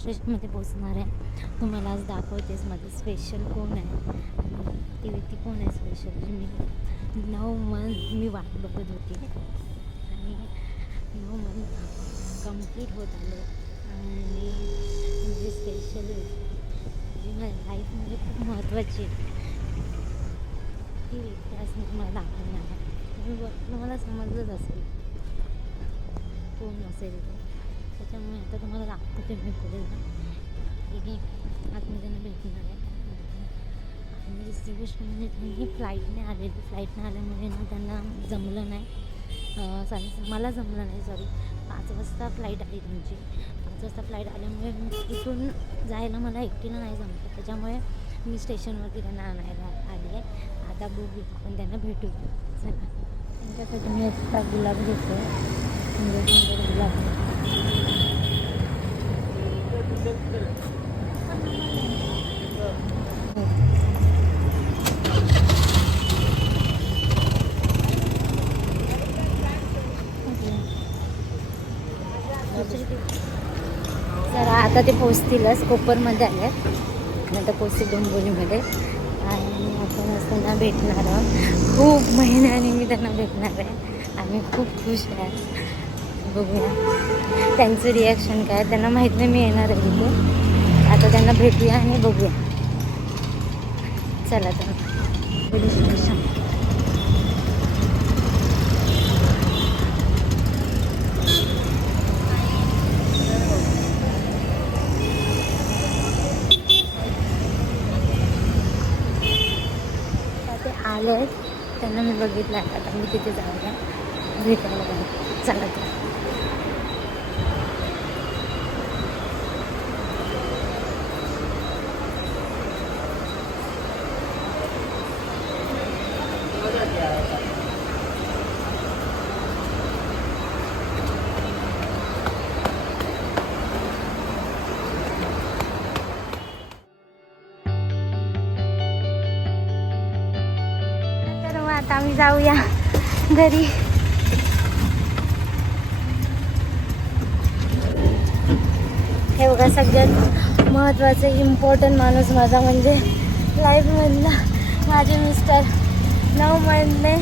स्टेशनमध्ये पोचणार आहे. तुम्हाला आज दाखवतेच माझं स्पेशल कोण आहे. ती व्यक्ती कोण आहे स्पेशल मी नऊ मंथ मी वाट बघत होती. आणि नऊ मंथ कंप्लीट होत आले. आणि जी स्पेशल जी माझ्या लाईफमध्ये खूप महत्त्वाची आहे ती व्यक्ती आज मी तुम्हाला दाखवणार आहे. तुम्ही तुम्हाला समजलंच असेल. कोण नसेल त्याच्यामुळे आता लागतं दाखवते मी कुठे जाऊन आतमध्ये भेटणार आहे आणि दुसरी गोष्ट म्हणजे त्यांनी फ्लाईटने आलेली फ्लाईटने आल्यामुळे ना त्यांना जमलं नाही सॉरी मला जमलं नाही सॉरी पाच वाजता फ्लाईट आली त्यांची पाच वाजता फ्लाईट आल्यामुळे मी इथून जायला मला एकटीला नाही जमलं त्याच्यामुळे मी स्टेशनवरती त्यांना आणायला आली आहे आता बघू आपण त्यांना भेटू चला त्यांच्यासाठी मी एक्स्ट्रा गुलाब घेतो सुंदर सुंदर गुलाब तर आता ते पोचतीलच कोपरमध्ये आले आता पोचतील डोंबोलीमध्ये आणि आपण त्यांना भेटणार आहोत. खूप महिन्याने मी त्यांना भेटणार आहे. आम्ही खूप खुश आहे. बघूया. त्यांचं रिॲक्शन काय त्यांना माहीत नाही मी येणार आहे तिथे आता त्यांना भेटूया आणि बघूया. चला तर. आता ते आले आहेत त्यांना मी बघितलं आहे आता मी तिथे जाऊया. भेटायला जाऊ चला तर तर मग आता आम्ही जाऊया घरी हे बघा सगळ्यात महत्त्वाचं इम्पॉर्टंट माणूस माझा म्हणजे लाईफमधला माझे मिस्टर नऊ महिने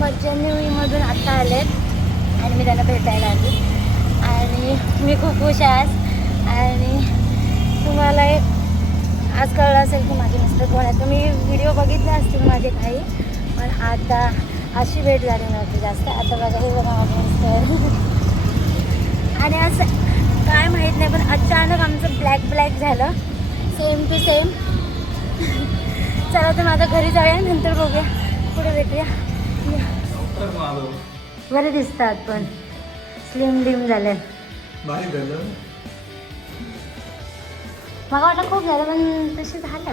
मध्यन्यूमधून आत्ता आलेत आणि मी त्यांना भेटायला आली. आणि मी खूप खुश आहे आज. आणि तुम्हाला आज कळलं असेल की माझे मिस्टर कोण आहेत. तुम्ही व्हिडिओ बघितले असतील माझे काही पण आता अशी भेट झाली नव्हती जास्त. आता बघा हे बघा माझे मिस्टर आणि असं माहीत नाही पण अचानक आमचं ब्लॅक ब्लॅक झालं. सेम टू सेम चला तर माझ्या घरी जाऊया नंतर बघूया. पुढे भेटूया. बरे दिसतात पण. स्लिम डिम झाले. मला वाटलं खूप झालं पण तसे झालं.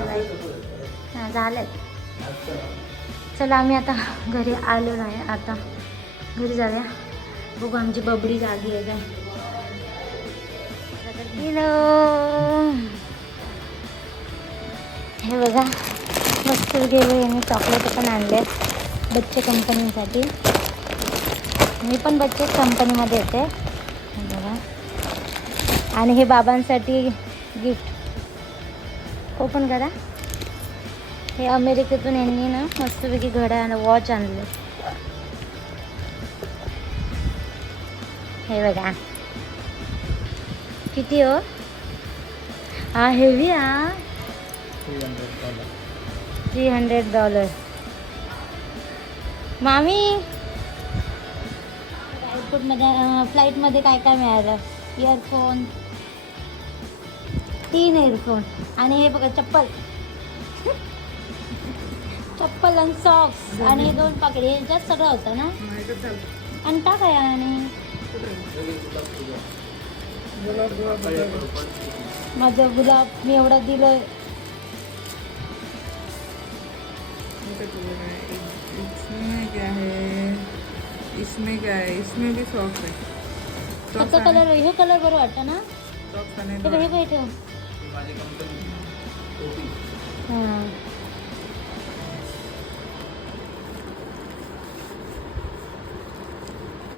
हां झालं चला आम्ही आता घरी आलो नाही. आता घरी जाऊया. बघू आमची बबडी जागी आहे काय गेलो हे बघा मस्त गेलो यांनी चॉकलेट पण आणले बच्चे कंपनीसाठी मी पण बच्चे कंपनीमध्ये येते. बघा. आणि हे बाबांसाठी गिफ्ट ओपन करा. हे अमेरिकेतून यांनी ना मस्तपैकी घड्या आणि वॉच आणले. हे बघा. किती हो? हा हेवी हा? थ्री हंड्रेड डॉलर मामी? एअरपोर्टमध्ये फ्लाईटमध्ये काय काय मिळालं? इयरफोन तीन इयरफोन आणि हे बघा चप्पल. चप्पल आणि सॉक्स आणि हे दोन पाकिट हे जास्त सगळं होतं ना? आणि टाकाय आणि? माझं गुलाब मी एवढा दिलं इसमें क्या है? इसमें क्या है। इसमें भी सॉफ्ट है फक्त कलर हे कलर बरं वाटतं ना? हे कंपनी हां.